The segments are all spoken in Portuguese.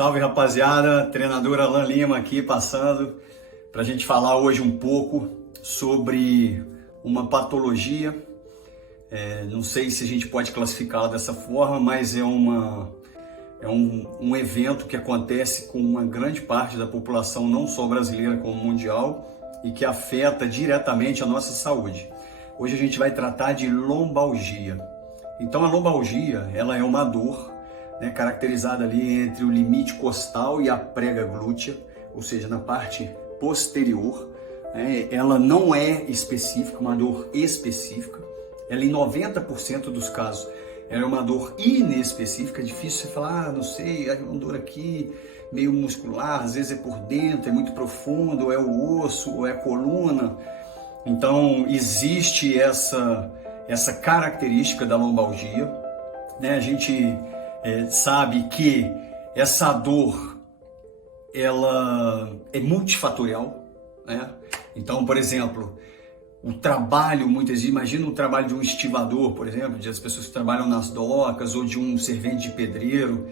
Salve, rapaziada, treinador Alan Lima aqui passando para a gente falar hoje um pouco sobre uma patologia. Não sei se a gente pode classificá-la dessa forma, mas é um evento que acontece com uma grande parte da população, não só brasileira como mundial, e que afeta diretamente a nossa saúde. Hoje a gente vai tratar de lombalgia. Então a lombalgia, ela é uma dor, caracterizada ali entre o limite costal e a prega glútea, ou seja, na parte posterior. Ela não é específica, uma dor específica. Ela, em 90% dos casos, ela é uma dor inespecífica. É difícil você falar, não sei, é uma dor aqui, meio muscular, às vezes é por dentro, é muito profundo, ou é o osso, ou é a coluna. Então, existe essa característica da lombalgia. A gente sabe que essa dor ela é multifatorial, Então, por exemplo, o trabalho, muitas vezes, imagina o trabalho de um estivador, por exemplo, de as pessoas que trabalham nas docas, ou de um servente de pedreiro,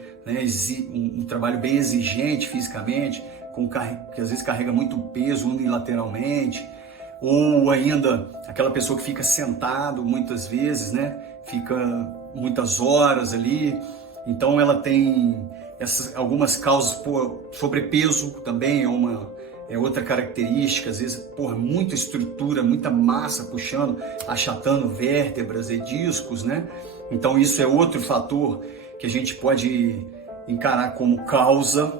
um trabalho bem exigente fisicamente, que às vezes carrega muito peso unilateralmente, ou ainda aquela pessoa que fica sentado muitas vezes, fica muitas horas ali. Então ela tem algumas causas por sobrepeso também, é outra característica, às vezes por muita estrutura, muita massa puxando, achatando vértebras e discos, Então isso é outro fator que a gente pode encarar como causa.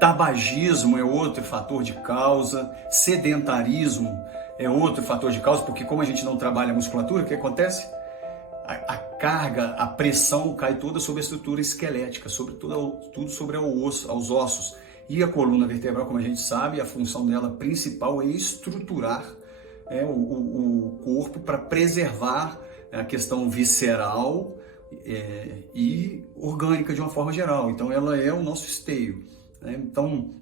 Tabagismo é outro fator de causa, sedentarismo é outro fator de causa, porque como a gente não trabalha a musculatura, o que acontece? A carga, a pressão cai toda sobre a estrutura esquelética, tudo sobre os ossos. E a coluna vertebral, como a gente sabe, a função dela principal é estruturar o corpo para preservar a questão visceral e orgânica de uma forma geral. Então ela é o nosso esteio. Então,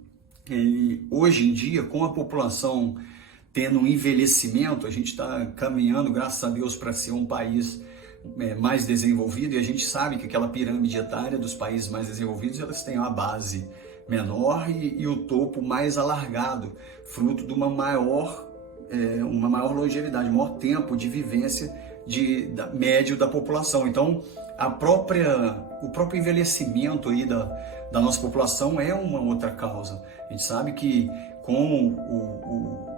hoje em dia, com a população tendo um envelhecimento, a gente está caminhando, graças a Deus, para ser um país mais desenvolvido, e a gente sabe que aquela pirâmide etária dos países mais desenvolvidos, elas têm uma base menor e o topo mais alargado, fruto de uma maior longevidade, maior tempo de vivência médio da população. Então, o próprio envelhecimento aí da nossa população é uma outra causa. A gente sabe que com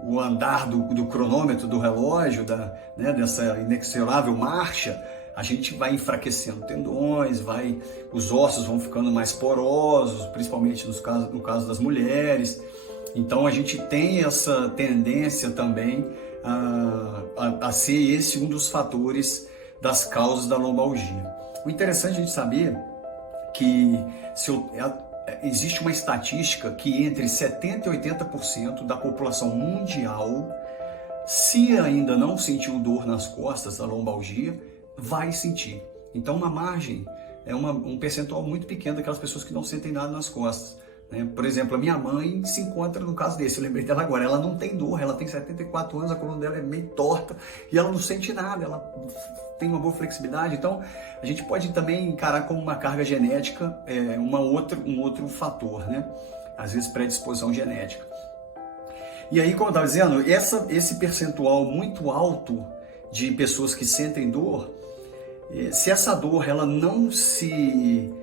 o andar do cronômetro, do relógio, dessa inexorável marcha, a gente vai enfraquecendo tendões, os ossos vão ficando mais porosos, principalmente no caso das mulheres. Então a gente tem essa tendência também a ser esse um dos fatores das causas da lombalgia. O interessante é a gente saber que existe uma estatística que entre 70% e 80% da população mundial, se ainda não sentiu dor nas costas da lombalgia, vai sentir. Então uma margem é um percentual muito pequeno daquelas pessoas que não sentem nada nas costas. Por exemplo, a minha mãe se encontra no caso desse, eu lembrei dela agora, ela não tem dor, ela tem 74 anos, a coluna dela é meio torta e ela não sente nada, ela tem uma boa flexibilidade. Então a gente pode também encarar como uma carga genética, um outro fator, às vezes predisposição genética. E aí, como eu estava dizendo, esse percentual muito alto de pessoas que sentem dor, se essa dor ela não se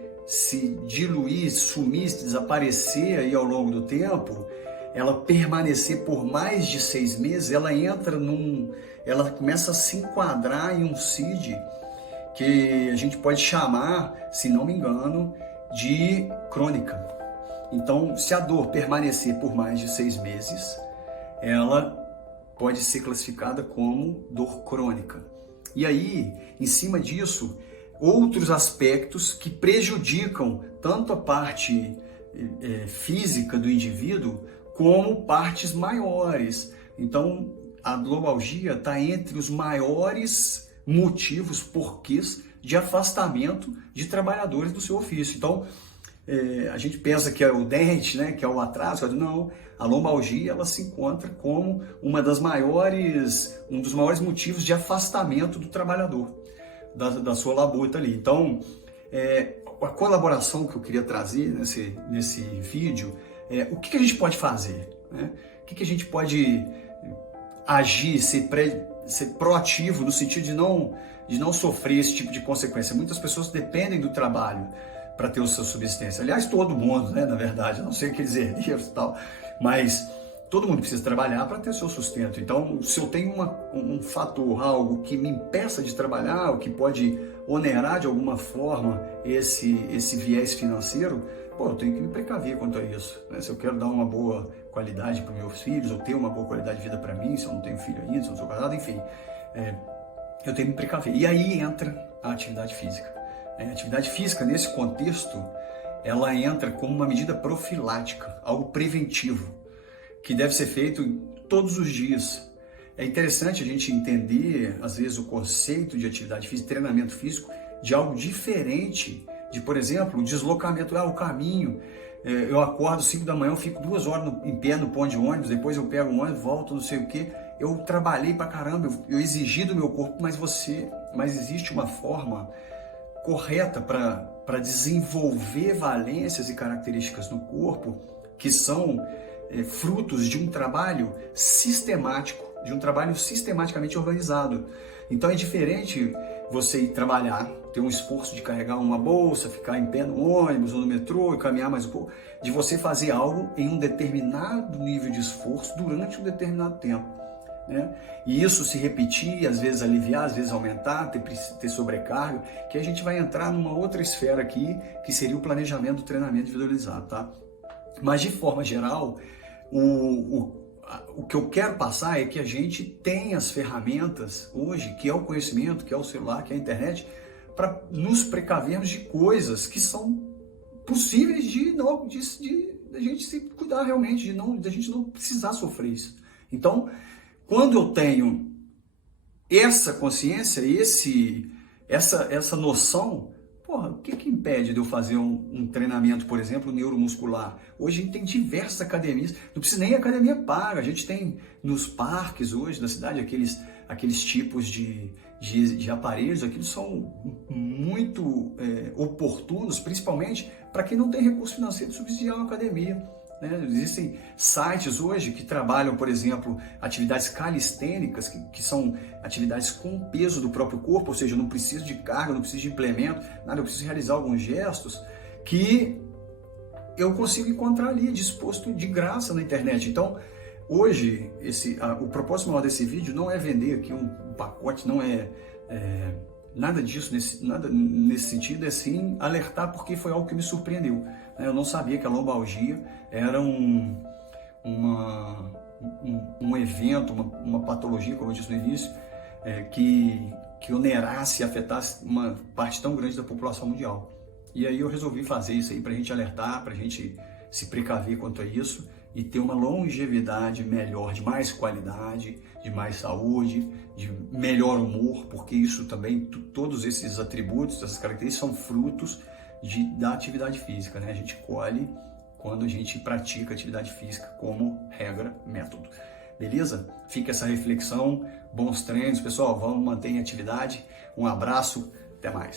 diluir, sumir, desaparecer aí ao longo do tempo, ela permanecer por mais de 6 meses, ela começa a se enquadrar em um CID que a gente pode chamar, se não me engano, de crônica. Então, se a dor permanecer por mais de 6 meses, ela pode ser classificada como dor crônica. E aí, em cima disso, outros aspectos que prejudicam tanto a parte física do indivíduo como partes maiores. Então, a lombalgia está entre os maiores motivos, porquês de afastamento de trabalhadores do seu ofício. Então, a gente pensa que é o dente, que é o atraso. Não, a lombalgia ela se encontra como um dos maiores motivos de afastamento do trabalhador da sua labuta ali. Então, a colaboração que eu queria trazer nesse vídeo é o que a gente pode fazer, né? O que a gente pode agir, ser proativo no sentido de não sofrer esse tipo de consequência. Muitas pessoas dependem do trabalho para ter a sua subsistência. Aliás, todo mundo, né, na verdade, a não sei aqueles herdeiros e tal, mas todo mundo precisa trabalhar para ter o seu sustento. Então, se eu tenho um fator, algo que me impeça de trabalhar, ou que pode onerar de alguma forma esse viés financeiro, eu tenho que me precaver quanto a isso, né? Se eu quero dar uma boa qualidade para os meus filhos, ou ter uma boa qualidade de vida para mim, se eu não tenho filho ainda, se eu não sou casado, enfim, eu tenho que me precaver. E aí entra a atividade física. A atividade física, nesse contexto, ela entra como uma medida profilática, algo preventivo, que deve ser feito todos os dias. É interessante a gente entender, às vezes, o conceito de atividade física, treinamento físico, de algo diferente de, por exemplo, o deslocamento, o caminho. Eu acordo 5 da manhã, eu fico 2 horas em pé no ponto de ônibus, depois eu pego um ônibus, volto, não sei o quê. Eu trabalhei pra caramba, eu exigi do meu corpo, mas existe uma forma correta para desenvolver valências e características no corpo que são frutos de um trabalho sistemático, de um trabalho sistematicamente organizado. Então é diferente você ir trabalhar, ter um esforço de carregar uma bolsa, ficar em pé no ônibus ou no metrô e caminhar mais um pouco, de você fazer algo em um determinado nível de esforço durante um determinado tempo, né? E isso se repetir, às vezes aliviar, às vezes aumentar, ter sobrecarga, que a gente vai entrar numa outra esfera aqui, que seria o planejamento do treinamento individualizado, tá? Mas de forma geral, o que eu quero passar é que a gente tem as ferramentas hoje, que é o conhecimento, que é o celular, que é a internet, para nos precavermos de coisas que são possíveis de a gente se cuidar realmente, de a gente não precisar sofrer isso. Então, quando eu tenho essa consciência, essa noção, o que impede de eu fazer um treinamento, por exemplo, neuromuscular? Hoje a gente tem diversas academias, não precisa nem academia paga, a gente tem nos parques hoje da cidade aqueles tipos de aparelhos, aqueles são muito oportunos, principalmente para quem não tem recurso financeiro de subsidiar uma academia, né? Existem sites hoje que trabalham, por exemplo, atividades calistênicas, que são atividades com o peso do próprio corpo, ou seja, eu não preciso de carga, não preciso de implemento, nada, eu preciso realizar alguns gestos que eu consigo encontrar ali disposto de graça na internet. Então, hoje, o propósito maior desse vídeo não é vender aqui um pacote, não é nada disso, nada nesse sentido, é sim alertar, porque foi algo que me surpreendeu. Eu não sabia que a lombalgia era um evento, uma patologia, como eu disse no início, que onerasse e afetasse uma parte tão grande da população mundial. E aí eu resolvi fazer isso aí para a gente alertar, para a gente se precaver quanto a isso e ter uma longevidade melhor, de mais qualidade, de mais saúde, de melhor humor, porque isso também, todos esses atributos, essas características são frutos da atividade física, né? A gente colhe quando a gente pratica atividade física como regra, método. Beleza? Fica essa reflexão, bons treinos, pessoal, vamos manter em atividade. Um abraço, até mais.